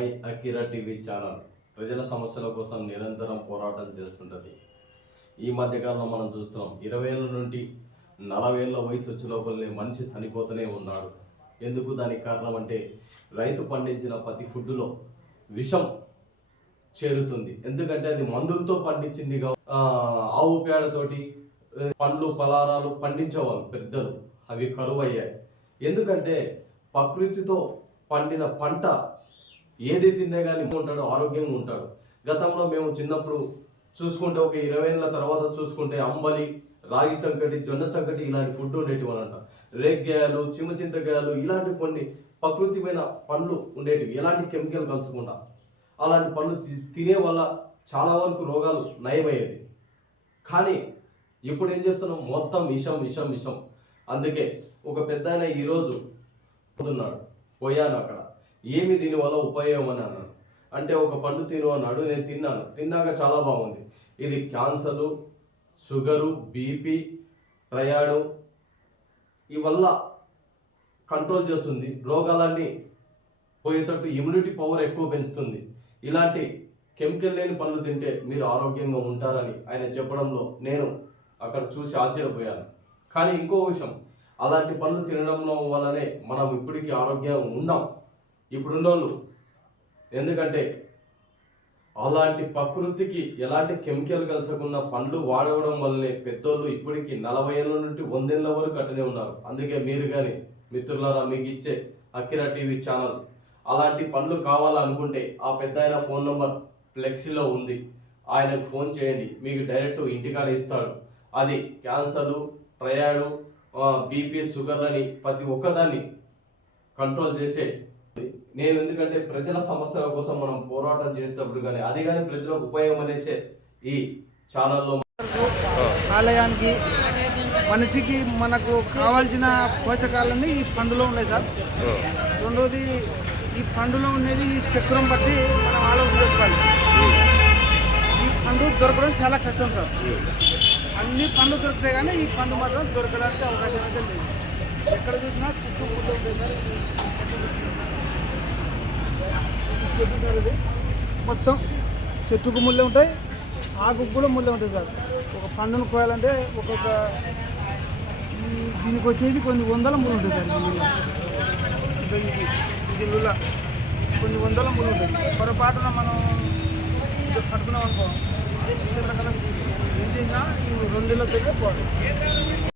My Akira TV channel ప్రజల సమస్యల కోసం నిరంతరం పోరాటం చేస్తుంటుంది. ఈ మధ్యకాలంలో మనం చూస్తున్నాం ఇరవై ఏళ్ళ నుండి నలభై ఏళ్ళ వయసు వచ్చే లోపలనే మనిషి చనిపోతూనే ఉన్నాడు. ఎందుకు దానికి కారణం అంటే రైతు పండించిన ప్రతి ఫుడ్లో విషం చేరుతుంది. ఎందుకంటే అది మందులతో పండించింది ఆవు పేడతోటి పండ్లు పలారాలు పండించేవాళ్ళు పెద్దలు. అవి కరువు అయ్యాయి ఎందుకంటే ప్రకృతితో పండిన పంట ఏది తిన్నా కానీ ఉంటాడు ఆరోగ్యంగా ఉంటాడు. గతంలో మేము చిన్నప్పుడు చూసుకుంటే ఒక ఇరవై ఏళ్ళ తర్వాత చూసుకుంటే అంబలి రాగి చంకటి జొన్న చంకటి ఇలాంటి ఫుడ్ ఉండేటివి అనంట రేగ్గాయలు చిమచింతకాయలు ఇలాంటి కొన్ని ప్రకృతిమైన పండ్లు ఉండేటివి. ఎలాంటి కెమికల్ కలుసుకుండా అలాంటి పండ్లు తి- తినే వల్ల చాలా వరకు రోగాలు నయమయ్యేది. కానీ ఇప్పుడు ఏం చేస్తున్నాం? మొత్తం విషం విషం విషం. అందుకే ఒక పెద్ద ఆయన ఈరోజు పోతున్నాడు పోయాను అక్కడ. ఏమి దీనివల్ల ఉపయోగం అని అన్నాను అంటే ఒక పండు తిను అన్నాడు నేను తిన్నాను. తిన్నాక చాలా బాగుంది. ఇది క్యాన్సరు షుగరు బీపీ ట్రయాడు ఇవల్ల కంట్రోల్ చేస్తుంది. రోగాలన్నీ పోయేటట్టు ఇమ్యూనిటీ పవర్ ఎక్కువ పెంచుతుంది. ఇలాంటి కెమికల్ లేని పండ్లు తింటే మీరు ఆరోగ్యంగా ఉంటారని ఆయన చెప్పడంలో నేను అక్కడ చూసి ఆశ్చర్యపోయాను. కానీ ఇంకో విషయం అలాంటి పండ్లు తినడంలో వల్లనే మనం ఇప్పటికీ ఆరోగ్యంగా ఉన్నాం. ఇప్పుడున్న వాళ్ళు ఎందుకంటే అలాంటి ప్రకృతికి ఎలాంటి కెమికల్ కలసకుండా పండ్లు వాడవడం వల్లనే పెద్దోళ్ళు ఇప్పటికీ నలభై ఏళ్ళ నుండి వందేళ్ళ వరకు అట్టనే ఉన్నారు. అందుకే మీరు కానీ మిత్రులారా మీకు ఇచ్చే అకిరా టీవీ ఛానల్ అలాంటి పండ్లు కావాలనుకుంటే ఆ పెద్ద ఆయన ఫోన్ నెంబర్ ఫ్లెక్సీలో ఉంది. ఆయనకు ఫోన్ చేయండి. మీకు డైరెక్ట్ ఇంటికాడ ఇస్తాడు. అది క్యాన్సరు ట్రయాడు బీపీ షుగర్లని ప్రతి ఒక్కదాన్ని కంట్రోల్ చేసే నేను ఎందుకంటే ప్రజల సమస్యల కోసం మనం పోరాటం చేసేటప్పుడు కానీ అది కానీ ప్రజలకు ఉపయోగం అనేసే ఈ ఛానల్లో ఆలయానికి మనిషికి మనకు కావాల్సిన పోషకాలన్నీ ఈ పండులో ఉన్నాయి సార్. రెండవది ఈ పండులో ఉండేది ఈ చక్రం బట్టి మనం ఆలోచన చేసుకోవాలి. ఈ పండు దొరకడం చాలా కష్టం సార్. అన్ని పండ్లు దొరుకుతాయి కానీ ఈ పండు మాత్రం దొరకడానికి అవకాశం అయితే లేదు. ఎక్కడ చూసినా చుట్టూ పుట్టు సార్. చెట్టు మొత్తం చెట్టుకు ముళ్ళే ఉంటాయి ఆకుకు కూడా ముళ్ళే ఉంటుంది సార్. ఒక పండును కోయాలంటే ఒక్కొక్క దీనికి వచ్చేసి కొన్ని వందల ముళ్ళు ఉంటుంది సార్ దీనిలో కొన్ని వందల ముళ్ళు ఉంటుంది పొరపాటున మనం ఇది పట్టుకున్నాం అనుకో రకాల ఏం చేసినా రెండు రెండులో పోవాలి.